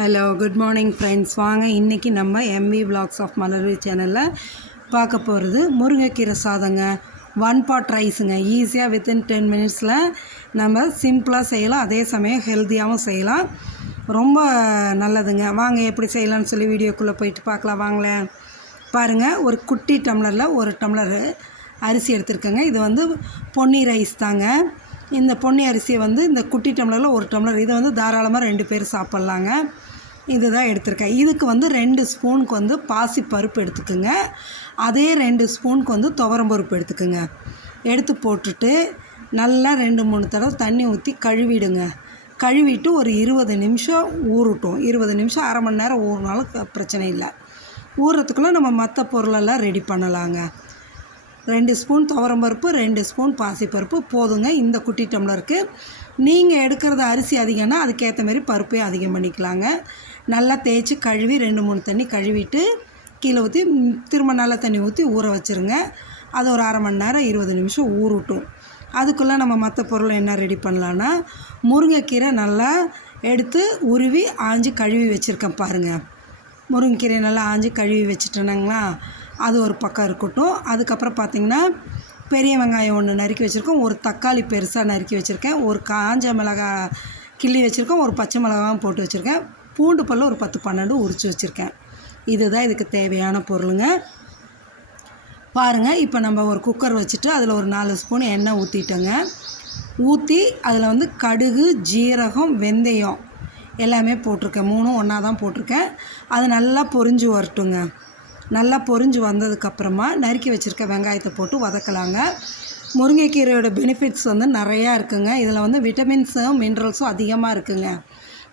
Hello good morning friends. வாங்க இன்றைக்கி நம்ம எம்வி விலாக்ஸ் ஆஃப் மலர்வி சேனலில் பார்க்க போகிறது முருங்கைக்கீரை சாதங்க. 1 pot ரைஸுங்க. ஈஸியாக வித்தின் 10 minutesல நம்ம சிம்பிளாக செய்யலாம், அதே சமயம் ஹெல்த்தியாகவும் செய்யலாம். ரொம்ப நல்லதுங்க. வாங்க எப்படி செய்யலாம்னு சொல்லி வீடியோக்குள்ளே போயிட்டு பார்க்கலாம் வாங்களேன். பாருங்கள், ஒரு குட்டி டம்ளரில் 1 டம்ளர் அரிசி எடுத்துருக்கேங்க. இது வந்து பொன்னி ரைஸ் தாங்க. இந்த பொன்னி அரிசியை வந்து இந்த குட்டி டம்ளரில் 1 டம்ளர், இதை வந்து தாராளமாக 2 பேர் சாப்பிட்லாங்க. இதுதான் எடுத்திருக்கேன். இதுக்கு வந்து 2 ஸ்பூனுக்கு வந்து பாசி பருப்பு எடுத்துக்குங்க. அதே 2 ஸ்பூனுக்கு வந்து துவரம்பருப்பு எடுத்துக்குங்க. எடுத்து போட்டுட்டு நல்லா 2-3 தடவை தண்ணி ஊற்றி கழுவிடுங்க. கழுவிட்டு ஒரு 20 நிமிஷம் ஊறட்டும். 20 நிமிஷம், அரை மணி நேரம் ஊறினாலும் பிரச்சனை இல்லை. ஊறுறதுக்குள்ளே நம்ம மற்ற பொருளெல்லாம் ரெடி பண்ணலாங்க. 2 ஸ்பூன் துவரம்பருப்பு, 2 ஸ்பூன் பாசிப்பருப்பு போதுங்க இந்த குட்டி டம்ளருக்கு. நீங்கள் எடுக்கிறது அரிசி அதிகம்னா அதுக்கேற்ற மாதிரி பருப்பே அதிகம் பண்ணிக்கலாங்க. நல்லா தேய்ச்சி கழுவி 2-3 தண்ணி கழுவிட்டு கீழே ஊற்றி திரும்ப நல்லா தண்ணி ஊற்றி ஊற வச்சுருங்க. அது ஒரு அரை மணி நேரம் 20 நிமிஷம் ஊறட்டும். அதுக்குள்ளே நம்ம மற்ற பொருள் என்ன ரெடி பண்ணலான்னா, முருங்கைக்கீரை நல்லா எடுத்து உருவி ஆஞ்சி கழுவி வச்சுருக்கேன் பாருங்கள். முருங்கைக்கீரை நல்லா ஆஞ்சி கழுவி வச்சுட்டேனாங்களா, அது ஒரு பக்கம் இருக்கட்டும். அதுக்கப்புறம் பார்த்திங்கன்னா, பெரிய வெங்காயம் 1 நறுக்கி வச்சுருக்கேன், ஒரு தக்காளி பெருசாக நறுக்கி வச்சுருக்கேன், ஒரு காஞ்ச மிளகாய் கிள்ளி வச்சுருக்கேன், ஒரு பச்சை மிளகாவும் போட்டு வச்சுருக்கேன், பூண்டு பல் ஒரு 10-12 உரித்து வச்சுருக்கேன். இதுதான் இதுக்கு தேவையான பொருளுங்க. பாருங்கள், இப்போ நம்ம ஒரு குக்கர் வச்சுட்டு அதில் ஒரு 4 ஸ்பூன் எண்ணெய் ஊற்றிட்டோங்க. ஊற்றி அதில் வந்து கடுகு, ஜீரகம், வெந்தயம் எல்லாமே போட்டிருக்கேன். 3ம் ஒன்றா தான் போட்டிருக்கேன். அது நல்லா பொரிஞ்சு வரட்டுங்க. நல்லா பொரிஞ்சு வந்ததுக்கப்புறமா நறுக்கி வச்சுருக்க வெங்காயத்தை போட்டு வதக்கலாங்க. முருங்கைக்கீரையோட பெனிஃபிட்ஸ் வந்து நிறையா இருக்குங்க. இதில் வந்து விட்டமின்ஸும் மினரல்ஸும் அதிகமாக இருக்குங்க.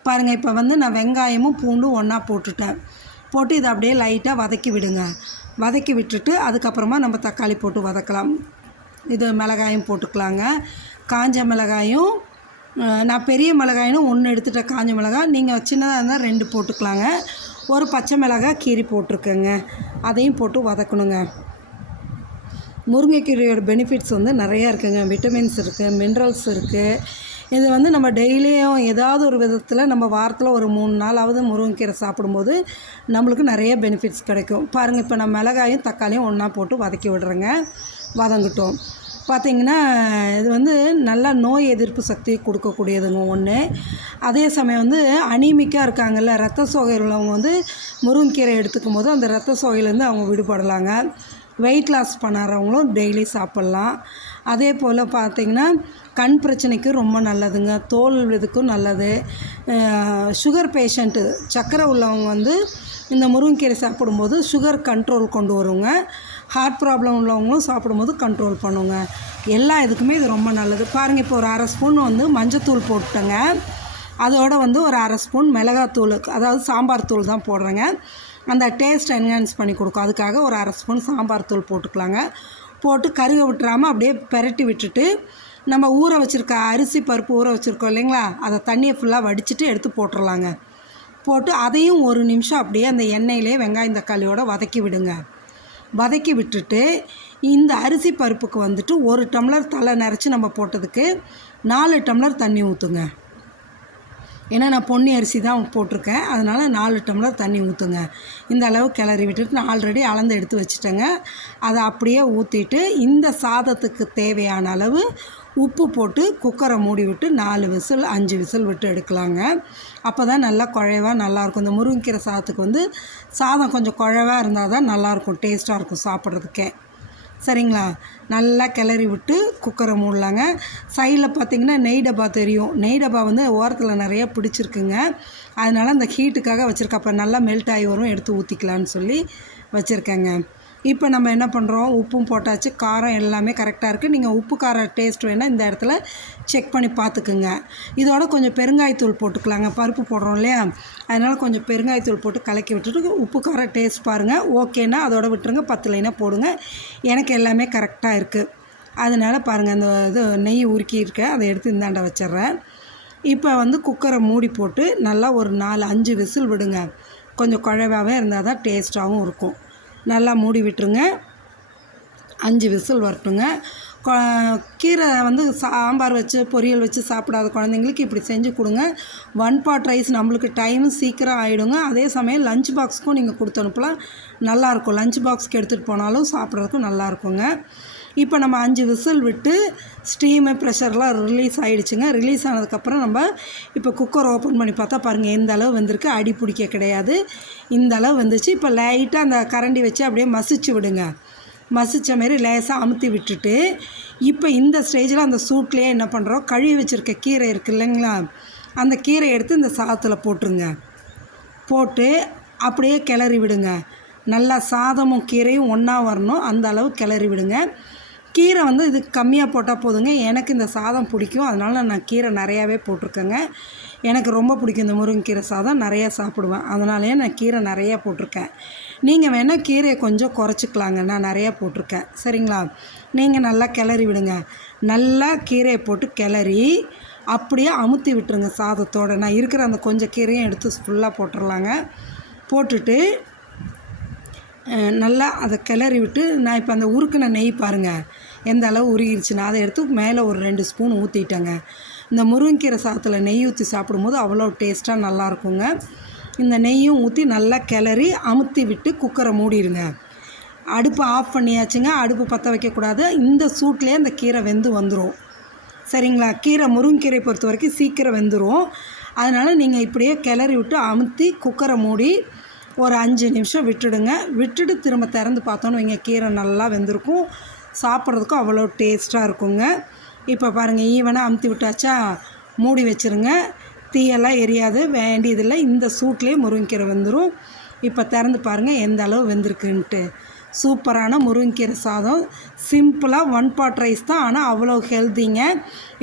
பாருங்கள், இப்போ வந்து நான் வெங்காயமும் பூண்டும் ஒன்றா போட்டுட்டேன். போட்டு இதை அப்படியே லைட்டாக வதக்கி விடுங்க. வதக்கி விட்டுட்டு அதுக்கப்புறமா நம்ம தக்காளி போட்டு வதக்கலாம். இது மிளகாயும் போட்டுக்கலாங்க. காஞ்ச மிளகாயும் நான் பெரிய மிளகாயின்னு 1 எடுத்துகிட்டேன். காஞ்ச மிளகாய் நீங்கள் சின்னதாக இருந்தால் 2 போட்டுக்கலாங்க. ஒரு பச்சை மிளகாய் கீரி போட்டிருக்கேங்க. அதையும் போட்டு வதக்கணுங்க. முருங்கைக்கீரையோட பெனிஃபிட்ஸ் வந்து நிறையா இருக்குங்க. விட்டமின்ஸ் இருக்குது, மினரல்ஸ் இருக்குது. இது வந்து நம்ம டெய்லியும் ஏதாவது ஒரு விதத்தில் நம்ம வாரத்தில் ஒரு 3 நாளாவது முருங்கைக்கீரை சாப்பிடும்போது நம்மளுக்கு நிறைய பெனிஃபிட்ஸ் கிடைக்கும். பாருங்கள், இப்போ நான் மிளகாயும் தக்காளியும் ஒன்றா போட்டு வதக்கி விடுறேங்க. வதங்கட்டும். பார்த்திங்கன்னா, இது வந்து நல்லா நோய் எதிர்ப்பு சக்தி கொடுக்கக்கூடியதுங்க ஒன்று. அதே சமயம் வந்து அனீமிக்காக இருக்காங்கல்ல, ரத்த சோகை உள்ளவங்க வந்து முருங்கைக்கீரை எடுத்துக்கும் போது அந்த ரத்த சோகையிலேருந்து அவங்க விடுபடலாங்க. வெயிட் லாஸ் பண்ணுறவங்களும் டெய்லி சாப்பிட்லாம். அதே போல் பார்த்திங்கன்னா, கண் பிரச்சனைக்கு ரொம்ப நல்லதுங்க. தோல் இதுக்கும் நல்லது. சுகர் பேஷண்ட்டு, சர்க்கரை உள்ளவங்க வந்து இந்த முருங்கைக்கீரை சாப்பிடும்போது சுகர் கண்ட்ரோல் கொண்டு வருங்க. ஹார்ட் ப்ராப்ளம் உள்ளவங்களும் சாப்பிடும்போது கண்ட்ரோல் பண்ணுங்க. எல்லா இதுக்குமே இது ரொம்ப நல்லது. பாருங்கள், இப்போ ஒரு அரை ஸ்பூன் வந்து மஞ்சத்தூள் போட்டுட்டேங்க. அதோடு வந்து ஒரு அரை ஸ்பூன் மிளகாத்தூள், அதாவது சாம்பார் தூள் தான் போடுறேங்க. அந்த டேஸ்ட் என்ஹான்ஸ் பண்ணி கொடுக்கும். அதுக்காக ஒரு அரை ஸ்பூன் சாம்பார் தூள் போட்டுக்கலாங்க. போட்டு கருக விட்டுறாமல் அப்படியே பெரட்டி விட்டுட்டு நம்ம ஊற வச்சுருக்க அரிசி பருப்பு ஊற வச்சுருக்கோம் இல்லைங்களா, அதை தண்ணியை ஃபுல்லாக வடிச்சிட்டு எடுத்து போட்டுடலாங்க. போட்டு அதையும் 1 நிமிஷம் அப்படியே அந்த எண்ணெயிலே வெங்காயம் தக்காளியோடு வதக்கி விடுங்க. வதக்கி விட்டுட்டு இந்த அரிசி பருப்புக்கு வந்துட்டு 1 டம்ளர் தலை நிறச்சி நம்ம போட்டதுக்கு 4 டம்ளர் தண்ணி ஊற்றுங்க. ஏன்னா நான் பொன்னி அரிசி தான் போட்டிருக்கேன், அதனால் 4 டம்ளர் தண்ணி ஊற்றுங்க. இந்த அளவு கிளறி விட்டுட்டு நான் ஆல்ரெடி அளந்து எடுத்து வச்சுட்டேங்க. அதை அப்படியே ஊற்றிட்டு இந்த சாதத்துக்கு தேவையான அளவு உப்பு போட்டு குக்கரை மூடி விட்டு 4 விசில் 5 விசில் விட்டு எடுக்கலாங்க. அப்போ தான் நல்லா குழைவாக நல்லாயிருக்கும். இந்த முருங்கைக்கீரை சாதத்துக்கு வந்து சாதம் கொஞ்சம் குழைவாக இருந்தால் தான் நல்லாயிருக்கும், டேஸ்ட்டாக இருக்கும் சாப்பிட்றதுக்கே. சரிங்களா? நல்லா கிளறி விட்டு குக்கரை மூடலாங்க. சைடில் பார்த்திங்கன்னா நெய் டப்பா தெரியும். நெய் டப்பா வந்து ஓரத்தில் நிறைய பிடிச்சிருக்குங்க. அதனால் அந்த ஹீட்டுக்காக வச்சுருக்கேன். அப்போ நல்லா மெல்ட் ஆகி வரும், எடுத்து ஊற்றிக்கலான்னு சொல்லி வச்சுருக்கேங்க. இப்போ நம்ம என்ன பண்ணுறோம், உப்பும் போட்டாச்சு, காரம் எல்லாமே கரெக்டாக இருக்குது. நீங்கள் உப்பு காரம் டேஸ்ட் வேணால் இந்த இடத்துல செக் பண்ணி பார்த்துக்குங்க. இதோட கொஞ்சம் பெருங்காயத்தூள் போட்டுக்கலாங்க. பருப்பு போடுறோம் இல்லையா, அதனால் கொஞ்சம் பெருங்காயத்தூள் போட்டு கலக்கி விட்டுட்டு உப்பு காரம் டேஸ்ட் பாருங்கள். ஓகேன்னா அதோட விட்டுருங்க, 10 லைனாக போடுங்க. எனக்கு எல்லாமே கரெக்டாக இருக்குது. அதனால் பாருங்கள், அந்த இது நெய் உருக்கி இருக்கேன், அதை எடுத்து இந்தாண்ட வச்சிட்றேன். இப்போ வந்து குக்கரை மூடி போட்டு நல்லா ஒரு 4-5 விசில் விடுங்க. கொஞ்சம் குழைவாகவே இருந்தால் தான் டேஸ்ட்டாகவும் இருக்கும். நல்லா மூடி விட்டுருங்க. 5 விசில் வரட்டுங்க. கீரை வந்து சாம்பார் வச்சு பொரியல் வச்சு சாப்பிடாத குழந்தைங்களுக்கு இப்படி செஞ்சு கொடுங்க. 1 பாட் ரைஸ் நம்மளுக்கு டைமும் சீக்கிரம் ஆகிடுங்க. அதே சமயம் லஞ்ச் பாக்ஸுக்கும் நீங்கள் கொடுத்து அனுப்பலாம், நல்லாயிருக்கும். லஞ்ச் பாக்ஸ்க்கு எடுத்துகிட்டு போனாலும் சாப்பிட்றதுக்கும் நல்லாயிருக்குங்க. இப்போ நம்ம 5 விசில் விட்டு ஸ்டீமு ப்ரெஷர்லாம் ரிலீஸ் ஆகிடுச்சுங்க. ரிலீஸ் ஆனதுக்கப்புறம் நம்ம இப்போ குக்கர் ஓப்பன் பண்ணி பார்த்தா பாருங்கள் எந்த அளவு வெந்திருக்கு. அடி பிடிக்க கிடையாது, இந்த அளவு வந்துச்சு. இப்போ லைட்டாக அந்த கரண்டி வச்சு அப்படியே மசிச்சு விடுங்க. மசித்த மாரி லேசாக அமுத்தி விட்டுட்டு இப்போ இந்த ஸ்டேஜில் அந்த சூட்லேயே என்ன பண்ணுறோம், கழுவி வச்சுருக்க கீரை இருக்குது இல்லைங்களா, அந்த கீரை எடுத்து இந்த சாதத்தில் போட்டுருங்க. போட்டு அப்படியே கிளறி விடுங்க. நல்லா சாதமும் கீரையும் ஒன்றா வரணும், அந்த அளவு கிளறி விடுங்க. கீரை வந்து இது கம்மியாக போட்டால் போதுங்க. எனக்கு இந்த சாதம் பிடிக்கும், அதனால் நான் கீரை நிறையாவே போட்டிருக்கேங்க. எனக்கு ரொம்ப பிடிக்கும் இந்த முருங்கைக்கீரை சாதம், நிறையா சாப்பிடுவேன். அதனாலேயே நான் கீரை நிறையா போட்டிருக்கேன். நீங்கள் வேணால் கீரையை கொஞ்சம் குறைச்சிக்கலாங்க, நான் நிறையா போட்டிருக்கேன். சரிங்களா? நீங்கள் நல்லா கிளறி விடுங்க. நல்லா கீரையை போட்டு கிளறி அப்படியே அமுத்தி விட்டுருங்க சாதத்தோடு. நான் இருக்கிற அந்த கொஞ்சம் கீரையும் எடுத்து ஃபுல்லாக போட்டுடலாங்க. போட்டுட்டு நல்லா அதை கிளறி விட்டு நான் இப்போ அந்த உருக்கின நெய் பாருங்கள் எந்த அளவு உருகிருச்சுன்னா அதை எடுத்து மேலே ஒரு 2 ஸ்பூன் ஊற்றிட்டேங்க. இந்த முருங்கைக்கீரை சாதத்தில் நெய் ஊற்றி சாப்பிடும்போது அவ்வளோ டேஸ்ட்டாக நல்லாயிருக்குங்க. இந்த நெய்யும் ஊற்றி நல்லா கிளறி அமுத்தி விட்டு குக்கரை மூடிடுங்க. அடுப்பு ஆஃப் பண்ணியாச்சுங்க. அடுப்பு பற்ற வைக்கக்கூடாது. இந்த சூட்லேயே அந்த கீரை வெந்து வந்துடும். சரிங்களா? கீரை முருங்கைக்கீரை பொறுத்த வரைக்கும் சீக்கிரம் வெந்துடும். அதனால் நீங்கள் இப்படியே கிளறி விட்டு அமுத்தி குக்கரை மூடி ஒரு 5 நிமிஷம் விட்டுடுங்க. விட்டுட்டு திரும்ப திறந்து பார்த்தோன்னு வைங்க, கீரை நல்லா வெந்திருக்கும். சாப்பிட்றதுக்கும் அவ்வளோ டேஸ்ட்டாக இருக்குங்க. இப்போ பாருங்கள் ஈவனாக அமுத்தி விட்டாச்சா, மூடி வச்சுருங்க. தீயெல்லாம் எரியாது, வேண்டியதில்லை. இந்த சூட்லேயே முருங்கைக்கீரை வெந்துடும். இப்போ திறந்து பாருங்கள் எந்த அளவு வெந்திருக்குன்ட்டு. சூப்பரான முருங்கைக்கீரை சாதம். சிம்பிளாக 1 பாட் ரைஸ் தான், ஆனால் அவ்வளோ ஹெல்த்திங்க.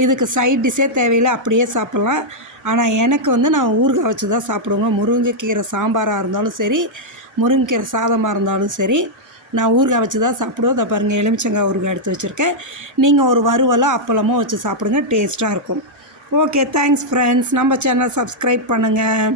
இதுக்கு சைட் டிஷ்ஷே தேவையில்லை, அப்படியே சாப்பிட்லாம். ஆனால் எனக்கு வந்து நான் ஊறுகாய் வச்சு தான் சாப்பிடுவேங்க. முருங்கைக்கீரை சாம்பாராக இருந்தாலும் சரி, முருங்கைக்கீரை சாதமாக இருந்தாலும் சரி, நான் ஊறுகாய் வச்சு தான் சாப்பிடுவேன். அதை பாருங்கள் எலுமிச்சங்காய் ஊறுகாய் எடுத்து வச்சுருக்கேன். நீங்கள் ஒரு வறுவலோ அப்பளமோ வச்சு சாப்பிடுங்க, டேஸ்ட்டாக இருக்கும். Okay, thanks friends. நம்ம சேனல் சப்ஸ்கிரைப் பண்ணுங்கள்.